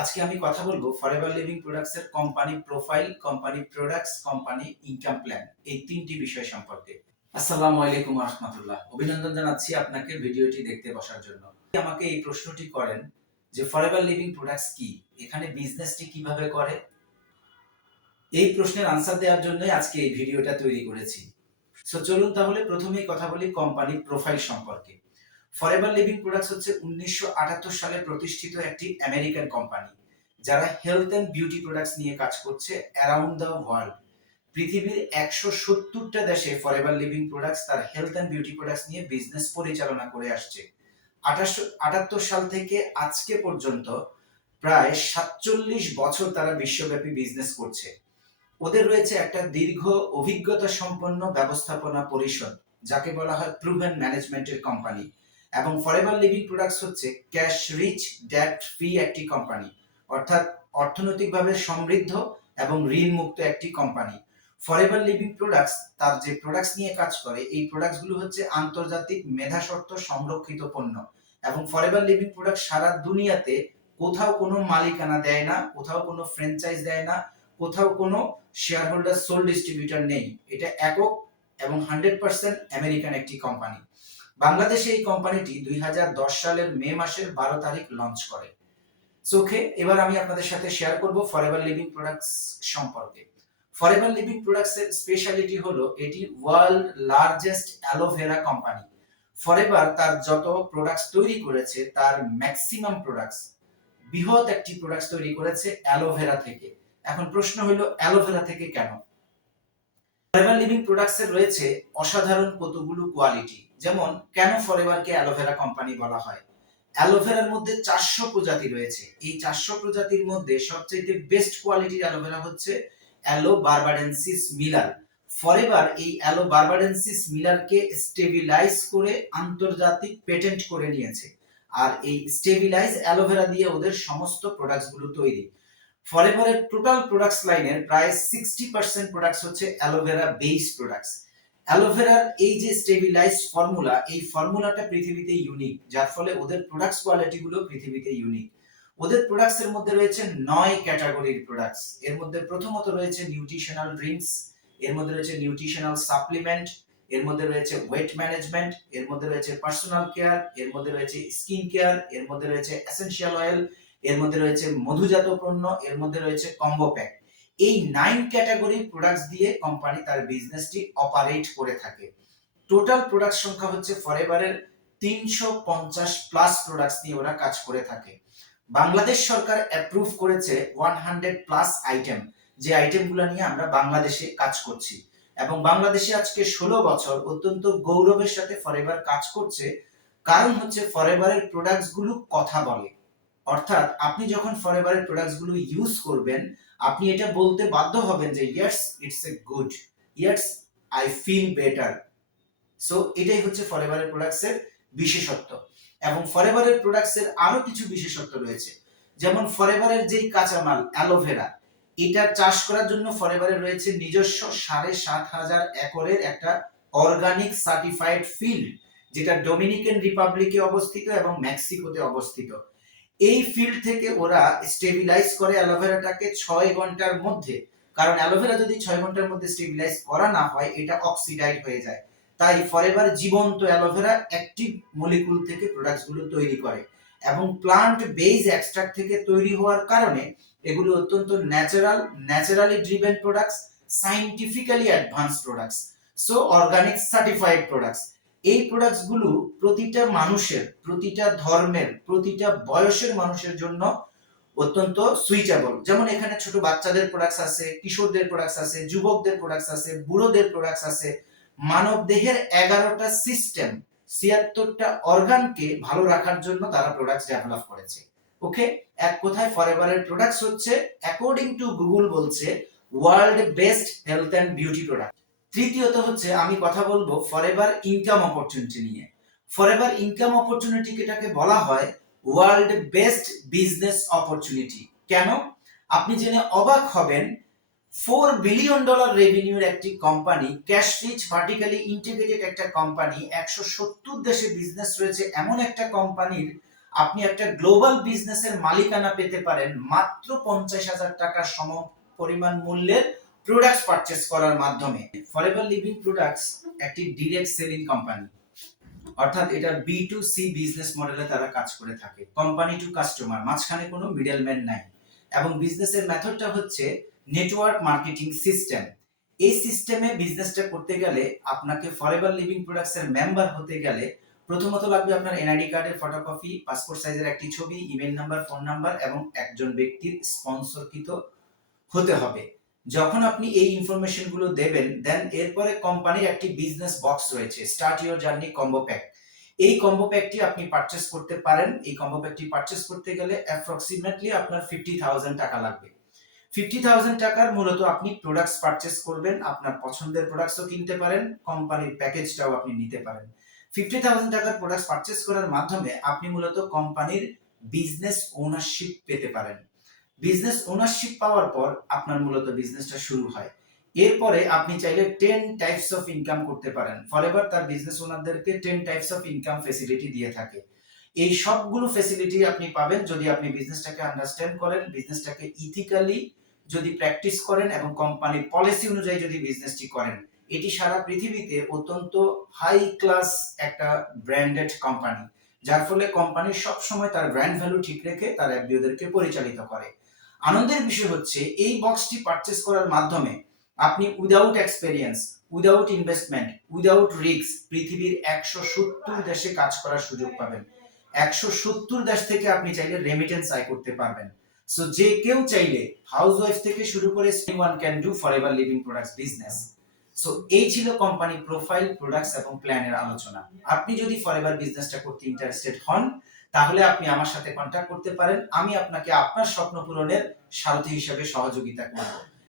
আজকে আমি কথা বলব ফরএভার লিভিং প্রোডাক্টস এর company profile company products company income plan এই তিনটি বিষয় সম্পর্কে। আসসালামু আলাইকুম রহমতুল্লাহ। অভিনন্দন জানাচ্ছি আপনাকে ভিডিওটি দেখতে বসার জন্য। আমাকে এই প্রশ্নটি করেন যে ফরএভার লিভিং প্রোডাক্টস কি? এখানে বিজনেসটি কীভাবে করে? এই প্রশ্নের আনসার দেওয়ার জন্য আজকে এই ভিডিওটা তৈরি করেছি। সো চলুন তাহলে প্রথমেই কথা বলি কোম্পানি প্রোফাইল সম্পর্কে। ফরএভার লিভিং প্রোডাক্টস হচ্ছে উনিশশো সালে প্রতিষ্ঠিত একটি আমেরিকান কোম্পানি যারা হেলথ অ্যান্ড বিউটি প্রোডাক্টস নিয়ে কাজ করছে অ্যারাউন্ড দ্য ওয়ার্ল্ড পৃথিবীর একশো সত্তরটা দেশে ফরএভার লিভিং প্রোডাক্টস তার হেলথ অ্যান্ড বিউটি প্রোডাক্টস নিয়ে বিজনেস পরিচালনা করে আসছে। আঠাশশো আটাত্তর সাল থেকে আজকে পর্যন্ত প্রায় সাতচল্লিশ বছর তারা বিশ্বব্যাপী বিজনেস করছে। ওদের রয়েছে একটা দীর্ঘ অভিজ্ঞতা সম্পন্ন ব্যবস্থাপনা পরিষদ, যাকে বলা হয় প্রুভেন ম্যানেজমেন্টের কোম্পানি এবং ফরেভার লিভিং প্রোডাক্টস হচ্ছে ক্যাশ রিচ ডেট ফ্রি একটি কোম্পানি অর্থাৎ অর্থনৈতিকভাবে সমৃদ্ধ এবং ঋণ মুক্ত একটি কোম্পানি ফরেভার লিভিং প্রোডাক্টস তার যে প্রোডাক্টস নিয়ে কাজ করে, এই প্রোডাক্টসগুলো হচ্ছে আন্তর্জাতিক মেধাসত্ব সংরক্ষিত পণ্য। এবং ফরেভার লিভিং প্রোডাক্ট সারা দুনিয়াতে কোথাও কোনো মালিকানা দেয় না, কোথাও কোনো ফ্র্যাঞ্চাইজ দেয় না, কোথাও কোনো শেয়ার হোল্ডার সোল ডিস্ট্রিবিউটর নেই। এটা একক এবং হান্ড্রেড পার্সেন্ট আমেরিকান একটি কোম্পানি বাংলাদেশে এই কোম্পানিটি দুই হাজার দশ সালের মে মাসের বারো তারিখ লঞ্চ করে। চোখে এবার আমি আপনাদের সাথে শেয়ার করব ফরেভার লিভিং প্রোডাক্টস সম্পর্কে। ফরেভার লিভিং প্রোডাক্টস এর স্পেশালিটি হলো এটি world largest aloe vera company Forever তার যত প্রোডাক্টস তৈরি করেছে, তার ম্যাক্সিমাম প্রোডাক্টস বৃহৎ একটি প্রোডাক্টস তৈরি করেছে অ্যালোভেরা থেকে। এখন প্রশ্ন হলো অ্যালোভেরা থেকে কেন? ফরএভার লিভিং প্রোডাক্টস এর রয়েছে অসাধারণ কতগুলো কোয়ালিটি যেমন কেন ফরএভারকে অ্যালোভেরা কোম্পানি বলা হয়? অ্যালোভেরার মধ্যে চারশো প্রজাতি রয়েছে। এই চারশো প্রজাতির মধ্যে সবচেয়ে বেস্ট কোয়ালিটির অ্যালোভেরা হচ্ছে অ্যালো বারবাডেন্সিস মিলার ফরএভার এই অ্যালো বারবাডেন্সিস মিলারকে স্টেবিলাইজ করে আন্তর্জাতিক পেটেন্ট করে নিয়েছে। আর এই স্টেবিলাইজ অ্যালোভেরা দিয়ে ওদের সমস্ত প্রোডাক্টসগুলো তৈরি। ফরএভারের টোটাল প্রোডাক্টস লাইনের প্রায় সিক্সটি পার্সেন্ট প্রোডাক্টস হচ্ছে অ্যালোভেরা বেস প্রোডাক্টস অ্যালোভেরার এই যে স্টেবিলাইজ ফর্মুলা এই ফর্মুলাটা পৃথিবীতে ইউনিক যার ফলে ওদের প্রোডাক্টস কোয়ালিটি গুলো পৃথিবীতে ইউনিক ওদের প্রোডাক্টস এর মধ্যে রয়েছে নয় ক্যাটাগরির প্রোডাক্টস এর মধ্যে প্রথমত রয়েছে নিউট্রিশনাল ড্রিঙ্কস এর মধ্যে রয়েছে নিউট্রিশনাল সাপ্লিমেন্ট এর মধ্যে রয়েছে ওয়েট ম্যানেজমেন্ট এর মধ্যে রয়েছে পার্সোনাল কেয়ার এর মধ্যে রয়েছে স্কিন কেয়ার এর মধ্যে রয়েছে এসেনশিয়াল অয়েল এর মধ্যে রয়েছে মধুজাত পণ্য, এর মধ্যে রয়েছে কম্বো প্যাক এই নাইন ক্যাটাগরির প্রোডাক্টস দিয়ে কোম্পানি তার বিজনেসটি অপারেট করে থাকে। টোটাল প্রোডাক্ট সংখ্যা হচ্ছে ফরএভারের তিনশো পঞ্চাশ প্লাস প্রোডাক্টস নিয়ে ওরা কাজ করে থাকে। বাংলাদেশ সরকার অ্যাপ্রুভ করেছে ওয়ান হান্ড্রেড প্লাস আইটেম যে আইটেমগুলো নিয়ে আমরা বাংলাদেশে কাজ করছি। এবং বাংলাদেশে আজকে ষোলো বছর অত্যন্ত গৌরবের সাথে ফরএভার কাজ করছে। কারণ হচ্ছে ফরএভারের প্রোডাক্টসগুলো কথা বলে। অর্থাৎ আপনি যখন ফরএভারের প্রোডাক্টসগুলো ইউজ করবেন, আপনি এটা বলতে বাধ্য হবেন যে yes it's a good yes I feel better so এটাই হচ্ছে ফরএভারের প্রোডাক্টস এর বিশেষত্ব। এবং ফরএভারের প্রোডাক্টস এর আরও কিছু বিশেষত্ব রয়েছে। যেমন ফরএভারের যেই কাঁচামাল অ্যালোভেরা এটা চাষ করার জন্য ফরএভারের রয়েছে নিজস্ব সাড়ে সাত হাজার একরের একটা অর্গানিক সার্টিফাইড ফিল্ড যেটা ডোমিনিকান রিপাবলিকে অবস্থিত এবং মেক্সিকোতে অবস্থিত। এই ফিল্ড থেকে ওরা স্টেবিলাইজ করে অ্যালোভেরাটাকে ছয় ঘণ্টার মধ্যে। কারণ অ্যালোভেরা যদি ছয় ঘণ্টার মধ্যে স্টেবিলাইজ করা না হয়, এটা অক্সিডাইড হয়ে যায়। তাই ফরএভার জীবন্ত অ্যালোভেরা অ্যাক্টিভ মলিকুল থেকে প্রোডাক্টসগুলো তৈরি করে। এবং প্লান্ট বেজ এক্সট্রাক্ট থেকে তৈরি হওয়ার কারণে এগুলো অত্যন্ত natural naturally driven products scientifically advance products so organic certified products এই প্রোডাক্টসগুলো প্রতিটা মানুষের, প্রতিটা ধর্মের, প্রতিটা বয়সের মানুষের জন্য অত্যন্ত সুইটেবল যেমন এখানে ছোট বাচ্চাদের প্রোডাক্টস আছে, কিশোরদের প্রোডাক্টস আছে, যুবকদের প্রোডাক্টস আছে, বুড়োদের প্রোডাক্টস আছে। মানব দেহের এগারোটা সিস্টেম ছিয়াত্তরটা অর্গানকে ভালো রাখার জন্য তারা প্রোডাক্টস ডেভেলপ করেছে। ওকে এক কথায় ফরএভারের প্রোডাক্টস হচ্ছে অ্যাকর্ডিং টু গুগল বলছে world best health and beauty product তৃতীয়ত হচ্ছে আমি কথা বলব ফরএভার ইনকাম অপরচুনিটি নিয়ে। ফরএভার ইনকাম অপরচুনিটিটাকে বলা হয় ওয়ার্ল্ড বেস্ট বিজনেস অপরচুনিটি কেন? আপনি জেনে অবাক হবেন ফোর বিলিয়ন ডলার রেভিনিউর একটি company cash rich vertically integrated একটা কোম্পানি একশো সত্তর দেশে বিজনেস রয়েছে এমন একটা কোম্পানির আপনি একটা গ্লোবাল বিজনেসের মালিকানা পেতে পারেন মাত্র পঞ্চাশ হাজার টাকার সম পরিমাণ মূল্যের প্রোডাক্টস পারচেস করার মাধ্যমে। ফরএভার লিভিং প্রোডাক্টস একটি ডিরেক্ট সেলিং কোম্পানি অর্থাৎ এটা বি টু সি বিজনেস মডেলে তারা কাজ করে থাকে। কোম্পানি টু কাস্টমার মাঝখানে কোনো মিডলম্যান নাই। এবং বিজনেসের মেথডটা হচ্ছে নেটওয়ার্ক মার্কেটিং সিস্টেম এই সিস্টেমে বিজনেসটা করতে গেলে আপনাকে ফরএভার লিভিং প্রোডাক্টসের মেম্বার হতে গেলে প্রথমত লাগবে আপনার এনআইডি কার্ডের ফটোকপি পাসপোর্ট সাইজের একটি ছবি ইমেল নাম্বার ফোন নাম্বার এবং একজন ব্যক্তির স্পন্সরকৃত হতে হবে। যখন আপনি এই ইনফরমেশনগুলো দেবেন দেন এরপরে কোম্পানির একটি বিজনেস বক্স রয়েছে। Start your journey combo pack এই কম্বো প্যাকটি আপনি পারচেস করতে পারেন। এই কম্বো প্যাকটি পারচেস করতে গেলে অ্যাপ্রক্সিমেটলি আপনার ফিফটি থাউজেন্ড টাকা লাগবে। ফিফটি থাউজেন্ড টাকার মূলত আপনি প্রোডাক্টস পারচেস করবেন, আপনার পছন্দের প্রোডাক্টসও কিনতে পারেন কোম্পানির প্যাকেজটাও আপনি নিতে পারেন। ফিফটি থাউজেন্ড টাকার প্রোডাক্টস পারচেস করার মাধ্যমে আপনি মূলত কোম্পানির বিজনেস ওনারশিপ পেতে পারেন। বিজনেস ওনারশিপ পাওয়ার পর আপনার মূলত বিজনেসটা শুরু হয়। এরপরে আপনি চাইলে টেন টাইপস অফ ইনকাম করতে পারেন। ফরএভার তার business ওনারদেরকে ten types of income facility দিয়ে থাকে। এই সবগুলো ফেসিলিটি আপনি পাবেন যদি আপনি বিজনেসটাকে আন্ডারস্ট্যান্ড করেন বিজনেসটাকে ইথিক্যালি যদি প্র্যাকটিস করেন এবং কোম্পানির পলিসি অনুযায়ী যদি বিজনেসটি করেন। এটি সারা পৃথিবীতে অত্যন্ত হাই ক্লাস একটা ব্র্যান্ডেড কোম্পানি যার ফলে কোম্পানি সবসময় তার ব্র্যান্ড ভ্যালু ঠিক রেখে তার এফবিওদেরকে পরিচালিত করে। আনন্দের বিষয় হচ্ছে, এই বক্সটি পারচেস করার মাধ্যমে আপনি without experience without investment without risk পৃথিবীর একশো সত্তর দেশে কাজ করার সুযোগ পাবেন। একশো সত্তর দেশ থেকে আপনি চাইলে রেমিটেন্স আয় করতে পারবেন। সো যে কেউ চাইলে হাউস ওয়াইফ থেকে শুরু করে one can do Forever Living Products business so এই ছিল কোম্পানি প্রোফাইল প্রোডাক্টস এবং প্ল্যানের আলোচনা। আপনি যদি ফরএভার বিজনেসটা করতে ইন্টারেস্টেড হন তাহলে আপনি আমার সাথে কন্ট্যাক্ট করতে পারেন। আমি আপনাকে আপনার স্বপ্ন পূরণের সারথি হিসেবে সহযোগিতা করব।